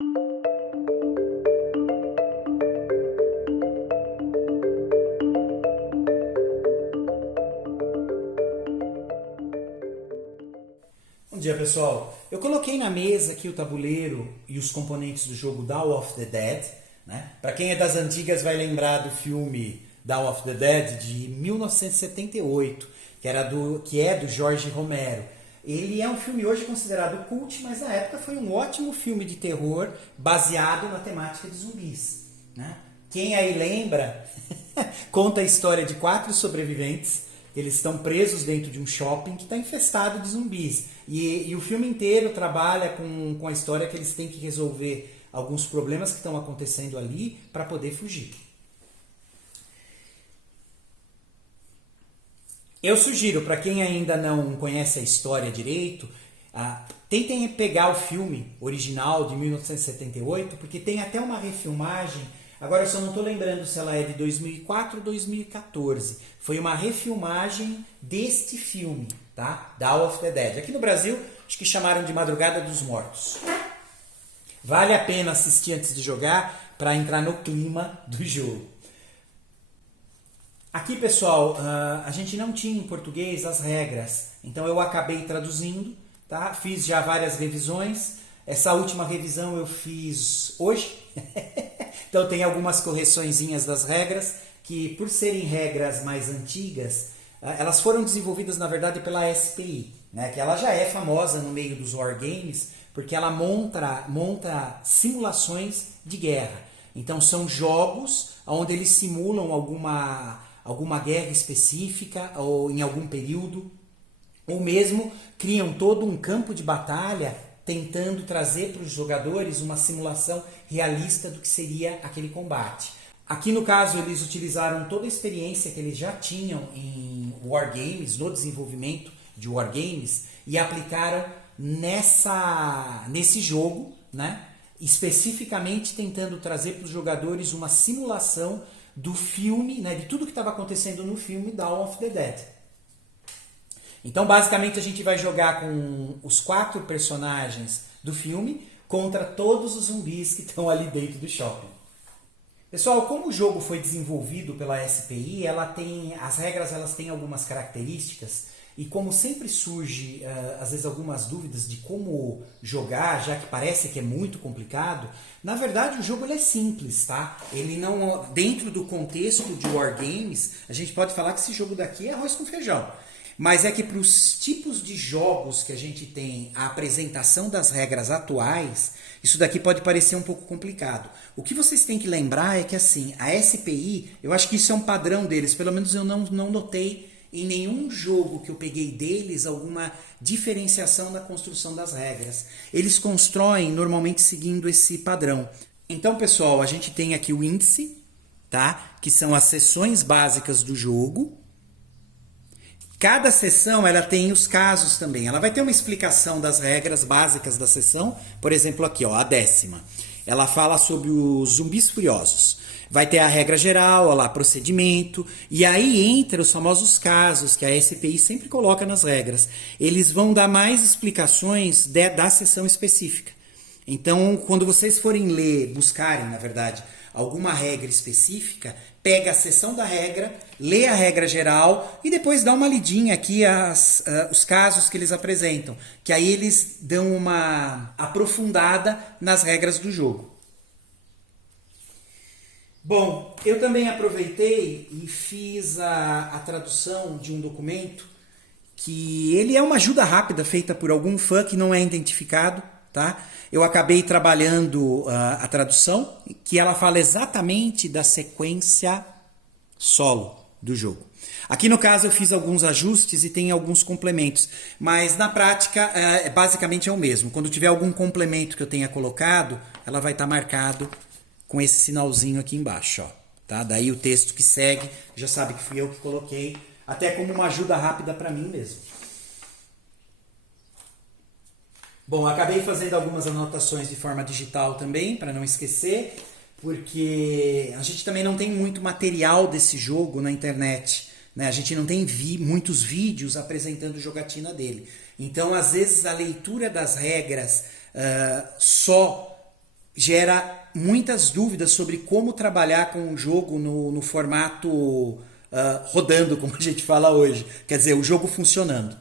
Bom dia, pessoal. Eu coloquei na mesa aqui o tabuleiro e os componentes do jogo Dawn of the Dead, né? Para quem é das antigas vai lembrar do filme Dawn of the Dead de 1978, que é do Jorge Romero. Ele é um filme hoje considerado cult, mas na época foi um ótimo filme de terror baseado na temática de zumbis, né? Quem aí lembra, conta a história de 4 sobreviventes. Eles estão presos dentro de um shopping que está infestado de zumbis. E o filme inteiro trabalha com a história que eles têm que resolver alguns problemas que estão acontecendo ali para poder fugir. Eu sugiro, para quem ainda não conhece a história direito, tentem pegar o filme original de 1978, porque tem até uma refilmagem. Agora eu só não estou lembrando se ela é de 2004 ou 2014. Foi uma refilmagem deste filme, tá? Dawn of the Dead. Aqui no Brasil, acho que chamaram de Madrugada dos Mortos. Vale a pena assistir antes de jogar para entrar no clima do jogo. Aqui, pessoal, a gente não tinha em português as regras, então eu acabei traduzindo, tá? Fiz já várias revisões. Essa última revisão eu fiz hoje. Então tem algumas correçõezinhas das regras que, por serem regras mais antigas, elas foram desenvolvidas na verdade pela SPI, né? Que ela já é famosa no meio dos wargames porque ela monta simulações de guerra. Então são jogos onde eles simulam alguma guerra específica ou em algum período, ou mesmo criam todo um campo de batalha tentando trazer para os jogadores uma simulação realista do que seria aquele combate. Aqui no caso eles utilizaram toda a experiência que eles já tinham em wargames, no desenvolvimento de wargames, e aplicaram nesse jogo, né? Especificamente tentando trazer para os jogadores uma simulação do filme, né? De tudo que estava acontecendo no filme Dawn of the Dead. Então, basicamente, a gente vai jogar com os 4 personagens do filme contra todos os zumbis que estão ali dentro do shopping. Pessoal, como o jogo foi desenvolvido pela SPI, as regras elas têm algumas características e como sempre surge, às vezes, algumas dúvidas de como jogar, já que parece que é muito complicado, na verdade o jogo ele é simples, tá? Ele não, dentro do contexto de wargames, a gente pode falar que esse jogo daqui é arroz com feijão. Mas é que para os tipos de jogos que a gente tem, a apresentação das regras atuais, isso daqui pode parecer um pouco complicado. O que vocês têm que lembrar é que assim, a SPI, eu acho que isso é um padrão deles, pelo menos eu não notei em nenhum jogo que eu peguei deles alguma diferenciação na construção das regras. Eles constroem normalmente seguindo esse padrão. Então, pessoal, a gente tem aqui o índice, tá? Que são as seções básicas do jogo. Cada sessão ela tem os casos também. Ela vai ter uma explicação das regras básicas da sessão. Por exemplo, aqui, ó, a 10ª. Ela fala sobre os zumbis furiosos. Vai ter a regra geral, ó lá, procedimento. E aí entra os famosos casos que a SPI sempre coloca nas regras. Eles vão dar mais explicações da sessão específica. Então, quando vocês forem ler, buscarem, na verdade, alguma regra específica, pega a seção da regra, lê a regra geral e depois dá uma lidinha aqui os casos que eles apresentam, que aí eles dão uma aprofundada nas regras do jogo. Bom, eu também aproveitei e fiz a tradução de um documento que ele é uma ajuda rápida feita por algum fã que não é identificado, tá? Eu acabei trabalhando a tradução, que ela fala exatamente da sequência solo do jogo. Aqui no caso eu fiz alguns ajustes e tem alguns complementos, mas na prática basicamente é o mesmo. Quando tiver algum complemento que eu tenha colocado, ela vai estar marcado com esse sinalzinho aqui embaixo, ó, tá? Daí o texto que segue já sabe que fui eu que coloquei, até como uma ajuda rápida para mim mesmo. Bom, acabei fazendo algumas anotações de forma digital também, para não esquecer, porque a gente também não tem muito material desse jogo na internet, né? A gente não tem muitos vídeos apresentando jogatina dele. Então, às vezes, a leitura das regras só gera muitas dúvidas sobre como trabalhar com o jogo no formato rodando, como a gente fala hoje. Quer dizer, o jogo funcionando.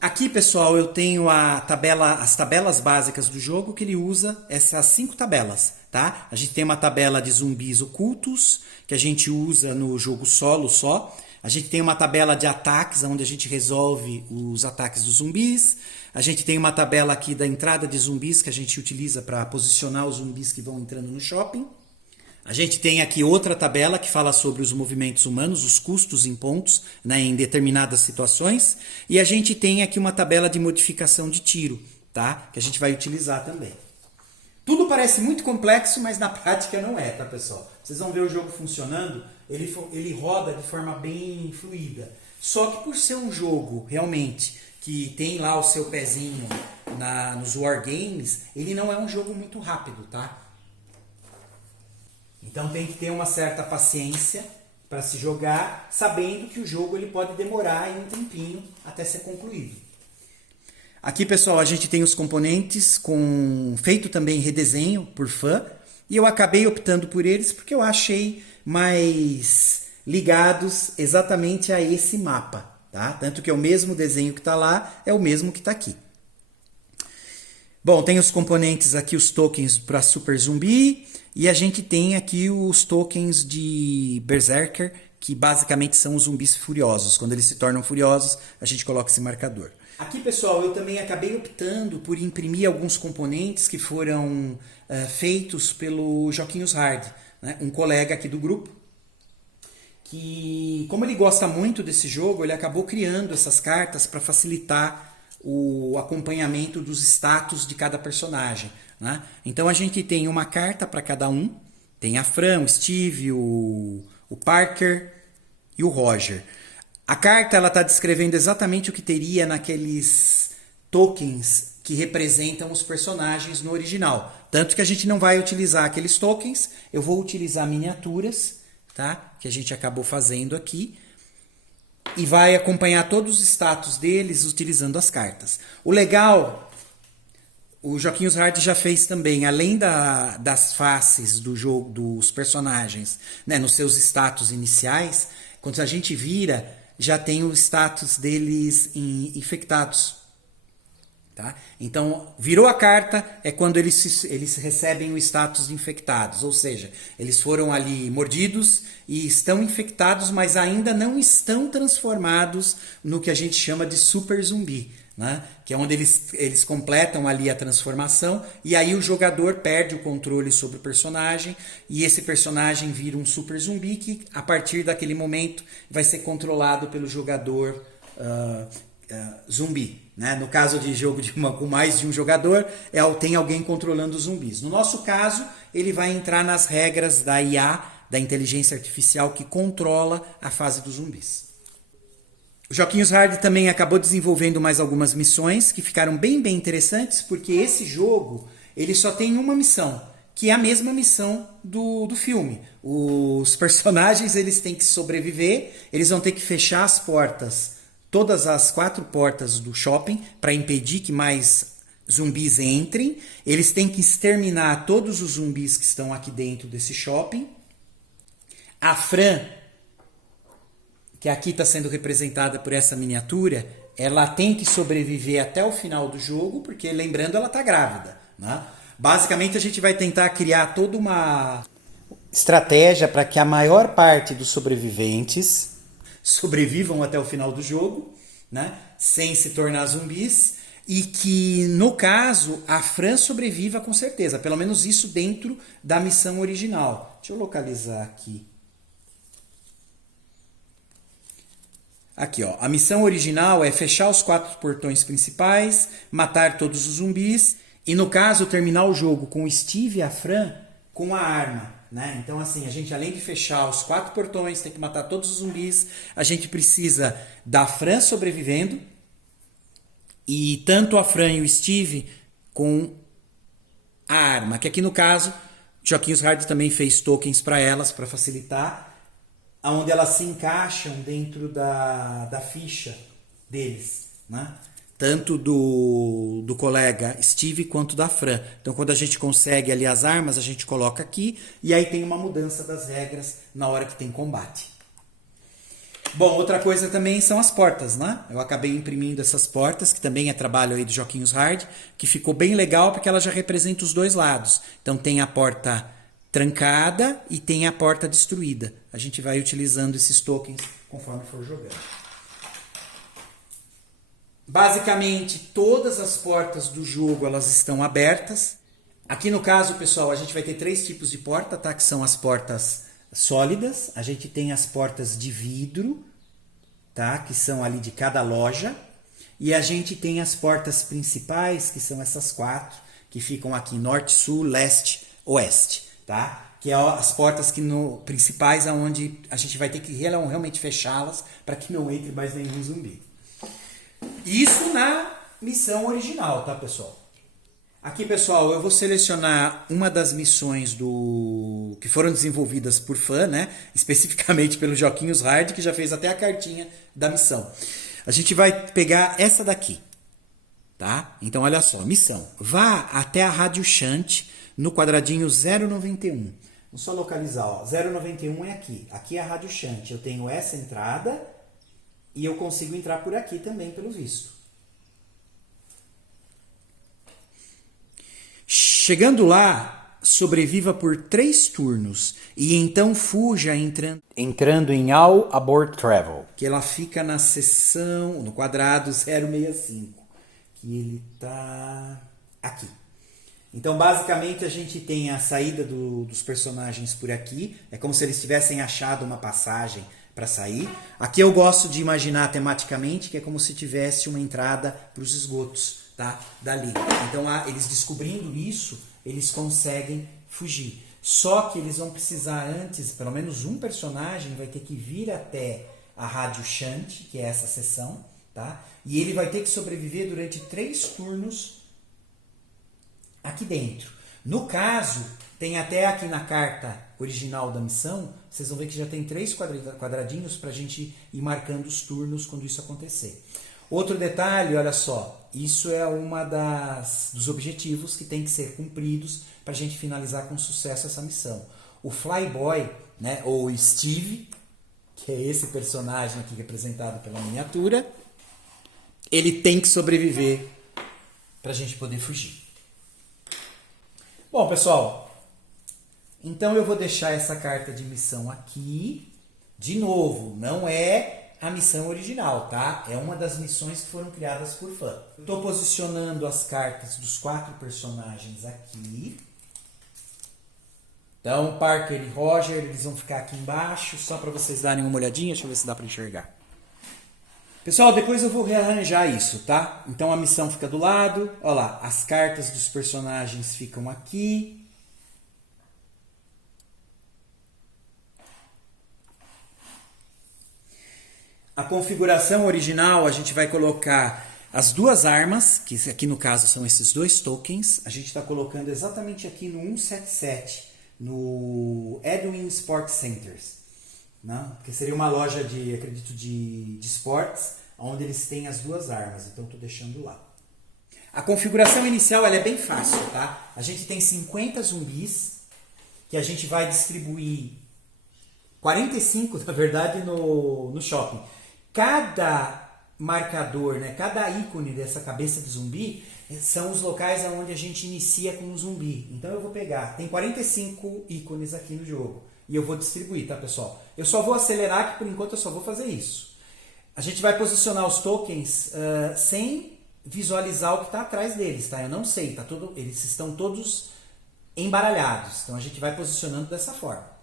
Aqui, pessoal, eu tenho as tabelas básicas do jogo que ele usa, essas 5 tabelas, tá? A gente tem uma tabela de zumbis ocultos, que a gente usa no jogo solo só. A gente tem uma tabela de ataques, onde a gente resolve os ataques dos zumbis. A gente tem uma tabela aqui da entrada de zumbis, que a gente utiliza para posicionar os zumbis que vão entrando no shopping. A gente tem aqui outra tabela que fala sobre os movimentos humanos, os custos em pontos, né, em determinadas situações. E a gente tem aqui uma tabela de modificação de tiro, tá? Que a gente vai utilizar também. Tudo parece muito complexo, mas na prática não é, tá, pessoal? Vocês vão ver o jogo funcionando, ele roda de forma bem fluida. Só que por ser um jogo realmente que tem lá o seu pezinho nos wargames, ele não é um jogo muito rápido, tá? Então tem que ter uma certa paciência para se jogar, sabendo que o jogo ele pode demorar aí um tempinho até ser concluído. Aqui, pessoal, a gente tem os componentes feito também redesenho por fã, e eu acabei optando por eles porque eu achei mais ligados exatamente a esse mapa, tá? Tanto que é o mesmo desenho que está lá, é o mesmo que está aqui. Bom, tem os componentes aqui, os tokens para Super Zumbi, e a gente tem aqui os tokens de Berserker, que basicamente são os zumbis furiosos. Quando eles se tornam furiosos, a gente coloca esse marcador. Aqui, pessoal, eu também acabei optando por imprimir alguns componentes que foram feitos pelo Joquinhos Hard, né? Um colega aqui do grupo, que, como ele gosta muito desse jogo, ele acabou criando essas cartas para facilitar o acompanhamento dos status de cada personagem, né? Então a gente tem uma carta para cada um. Tem a Fran, o Steve, o Parker e o Roger. A carta está descrevendo exatamente o que teria naqueles tokens que representam os personagens no original. Tanto que a gente não vai utilizar aqueles tokens, eu vou utilizar miniaturas, tá? Que a gente acabou fazendo aqui. E vai acompanhar todos os status deles utilizando as cartas. O legal, o Joquinhos Hard já fez também, além das faces do jogo, dos personagens, né, nos seus status iniciais, quando a gente vira, já tem o status deles infectados. Tá? Então, virou a carta é quando eles recebem o status de infectados, ou seja, eles foram ali mordidos e estão infectados, mas ainda não estão transformados no que a gente chama de super zumbi, né? Que é onde eles completam ali a transformação e aí o jogador perde o controle sobre o personagem e esse personagem vira um super zumbi que a partir daquele momento vai ser controlado pelo jogador zumbi. Né? No caso de jogo com mais de um jogador, tem alguém controlando os zumbis. No nosso caso, ele vai entrar nas regras da IA, da inteligência artificial, que controla a fase dos zumbis. O Joquinhos Hard também acabou desenvolvendo mais algumas missões que ficaram bem interessantes, porque esse jogo ele só tem uma missão, que é a mesma missão do filme. Os personagens eles têm que sobreviver, eles vão ter que fechar as portas, todas as 4 portas do shopping para impedir que mais zumbis entrem. Eles têm que exterminar todos os zumbis que estão aqui dentro desse shopping. A Fran, que aqui está sendo representada por essa miniatura, ela tem que sobreviver até o final do jogo, porque, lembrando, ela está grávida. Né? Basicamente, a gente vai tentar criar toda uma estratégia para que a maior parte dos sobreviventes sobrevivam até o final do jogo, né? Sem se tornar zumbis, e que, no caso, a Fran sobreviva com certeza, pelo menos isso dentro da missão original. Deixa eu localizar aqui. Aqui, ó. A missão original é fechar os 4 portões principais, matar todos os zumbis, e no caso, terminar o jogo com o Steve e a Fran com a arma. Né? Então, assim, a gente, além de fechar os 4 portões, tem que matar todos os zumbis, a gente precisa da Fran sobrevivendo, e tanto a Fran e o Steve com a arma, que aqui no caso, Joquinhos Hard também fez tokens para elas, para facilitar, onde elas se encaixam dentro da ficha deles. Né? tanto do colega Steve quanto da Fran. Então, quando a gente consegue ali as armas, a gente coloca aqui e aí tem uma mudança das regras na hora que tem combate. Bom, outra coisa também são as portas, né? Eu acabei imprimindo essas portas, que também é trabalho aí do Joquinhos Hard, que ficou bem legal porque ela já representa os dois lados. Então tem a porta trancada e tem a porta destruída. A gente vai utilizando esses tokens conforme for jogando. Basicamente, todas as portas do jogo elas estão abertas. Aqui no caso, pessoal, a gente vai ter 3 tipos de porta, tá? Que são as portas sólidas, a gente tem as portas de vidro, tá? Que são ali de cada loja, e a gente tem as portas principais, que são essas 4, que ficam aqui norte, sul, leste, oeste, tá? Que é as portas principais aonde a gente vai ter que realmente fechá-las para que não entre mais nenhum zumbi. Isso na missão original, tá, pessoal? Aqui, pessoal, eu vou selecionar uma das missões que foram desenvolvidas por fã, né? Especificamente pelo Joquinhos Hard, que já fez até a cartinha da missão. A gente vai pegar essa daqui, tá? Então, olha só, missão. Vá até a Rádio Shunt no quadradinho 091. Vamos só localizar, ó. 091 é aqui. Aqui é a Rádio Shunt. Eu tenho essa entrada e eu consigo entrar por aqui também, pelo visto. Chegando lá, sobreviva por 3 turnos e então fuja entrando em All Aboard Travel, que ela fica na seção, no quadrado 065, que ele tá aqui. Então, basicamente, a gente tem a saída dos personagens por aqui, é como se eles tivessem achado uma passagem para sair. Aqui eu gosto de imaginar tematicamente que é como se tivesse uma entrada para os esgotos. Tá? Dali. Então, eles descobrindo isso, eles conseguem fugir. Só que eles vão precisar antes, pelo menos um personagem vai ter que vir até a Rádio Shunt, que é essa seção, tá? E ele vai ter que sobreviver durante 3 turnos aqui dentro. No caso, tem até aqui na carta original da missão, vocês vão ver que já tem 3 quadradinhos para a gente ir marcando os turnos quando isso acontecer. Outro detalhe, olha só, isso é uma dos objetivos que tem que ser cumpridos para a gente finalizar com sucesso essa missão. O Flyboy, né, ou Steve, que é esse personagem aqui representado pela miniatura, ele tem que sobreviver para a gente poder fugir. Bom, pessoal, então eu vou deixar essa carta de missão aqui. De novo, não é a missão original, tá? É uma das missões que foram criadas por fã. Estou posicionando as cartas dos 4 personagens aqui. Então, Parker e Roger, eles vão ficar aqui embaixo, só para vocês darem uma olhadinha. Deixa eu ver se dá para enxergar. Pessoal, depois eu vou rearranjar isso, tá? Então, a missão fica do lado. Olha lá, as cartas dos personagens ficam aqui. A configuração original, a gente vai colocar as 2 armas, que aqui no caso são esses 2 tokens. A gente está colocando exatamente aqui no 177, no Edwin Sports Centers. Né? Que seria uma loja de esportes, onde eles têm as 2 armas. Então, estou deixando lá. A configuração inicial ela é bem fácil, tá? A gente tem 50 zumbis, que a gente vai distribuir 45, na verdade, no shopping. Cada marcador, né, cada ícone dessa cabeça de zumbi são os locais onde a gente inicia com um zumbi. Então eu vou pegar, tem 45 ícones aqui no jogo e eu vou distribuir, tá, pessoal? Eu só vou acelerar, que por enquanto eu só vou fazer isso. A gente vai posicionar os tokens sem visualizar o que está atrás deles, tá? Eu não sei, eles estão todos embaralhados. Então a gente vai posicionando dessa forma.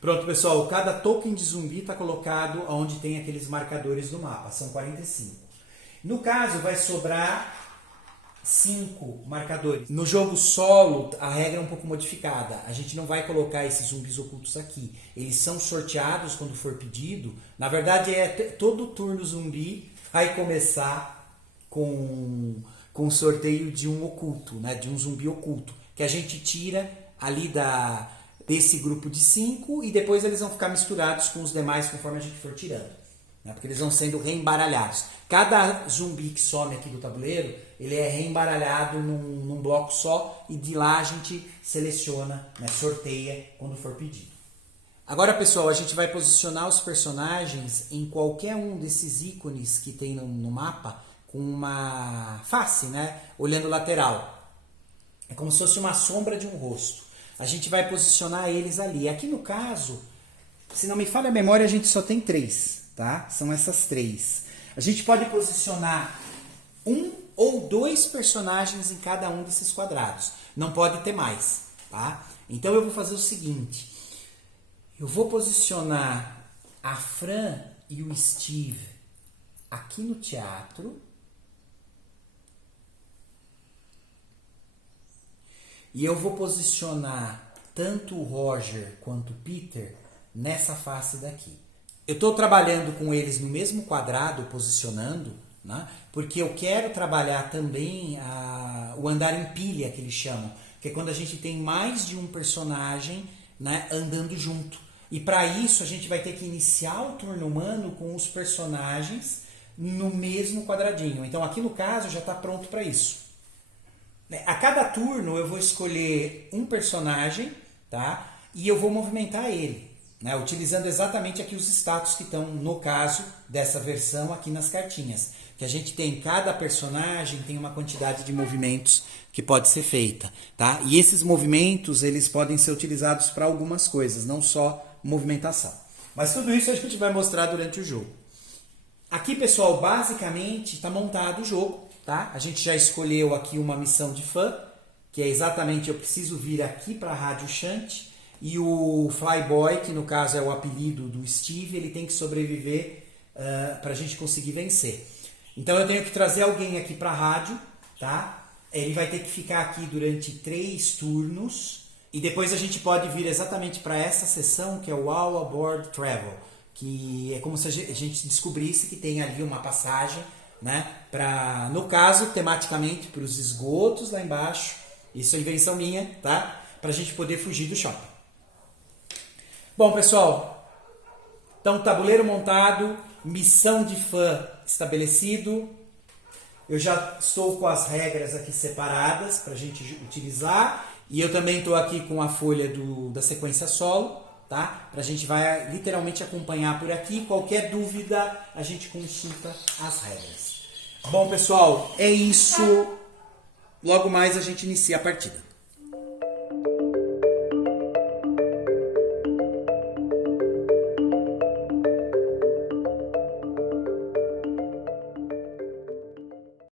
Pronto, pessoal, cada token de zumbi está colocado onde tem aqueles marcadores do mapa, são 45. No caso, vai sobrar 5 marcadores. No jogo solo, a regra é um pouco modificada. A gente não vai colocar esses zumbis ocultos aqui. Eles são sorteados quando for pedido. Na verdade, todo turno zumbi vai começar com com o sorteio de um oculto, né, de um zumbi oculto, que a gente tira ali desse grupo de 5 e depois eles vão ficar misturados com os demais conforme a gente for tirando, né, porque eles vão sendo reembaralhados. Cada zumbi que some aqui do tabuleiro, ele é reembaralhado num bloco só e de lá a gente seleciona, né, sorteia quando for pedido. Agora, pessoal, a gente vai posicionar os personagens em qualquer um desses ícones que tem no mapa com uma face, né, olhando lateral. É como se fosse uma sombra de um rosto. A gente vai posicionar eles ali. Aqui no caso, se não me falha a memória, a gente só tem 3, tá? São essas 3. A gente pode posicionar 1 ou 2 personagens em cada um desses quadrados. Não pode ter mais, tá? Então eu vou fazer o seguinte. Eu vou posicionar a Fran e o Steve aqui no teatro. E eu vou posicionar tanto o Roger quanto o Peter nessa face daqui. Eu estou trabalhando com eles no mesmo quadrado, posicionando, né? Porque eu quero trabalhar também o andar em pilha, que eles chamam, que é quando a gente tem mais de um personagem, né, andando junto. E para isso a gente vai ter que iniciar o turno humano com os personagens no mesmo quadradinho. Então aqui no caso já está pronto para isso. A cada turno eu vou escolher um personagem, tá? E eu vou movimentar ele, né? Utilizando exatamente aqui os status que estão no caso dessa versão aqui nas cartinhas. Que a gente tem, cada personagem tem uma quantidade de movimentos que pode ser feita, tá? E esses movimentos, eles podem ser utilizados para algumas coisas, não só movimentação. Mas tudo isso a gente vai mostrar durante o jogo. Aqui, pessoal, basicamente está montado o jogo, tá? A gente já escolheu aqui uma missão de fã, que é exatamente eu preciso vir aqui para a Rádio Shunt, e o Flyboy, que no caso é o apelido do Steve, ele tem que sobreviver para a gente conseguir vencer. Então eu tenho que trazer alguém aqui para a rádio, tá? Ele vai ter que ficar aqui durante 3 turnos. E depois a gente pode vir exatamente para essa sessão, que é o All Aboard Travel, que é como se a gente descobrisse que tem ali uma passagem, né, para, no caso, tematicamente, para os esgotos lá embaixo. Isso é invenção minha, tá? Para a gente poder fugir do shopping. Bom, pessoal, então tabuleiro montado, missão de fã estabelecido. Eu já estou com as regras aqui separadas para a gente utilizar. E eu também estou aqui com a folha da sequência solo, tá? Para a gente vai literalmente acompanhar por aqui. Qualquer dúvida, a gente consulta as regras. Bom, pessoal, é isso. Logo mais a gente inicia a partida.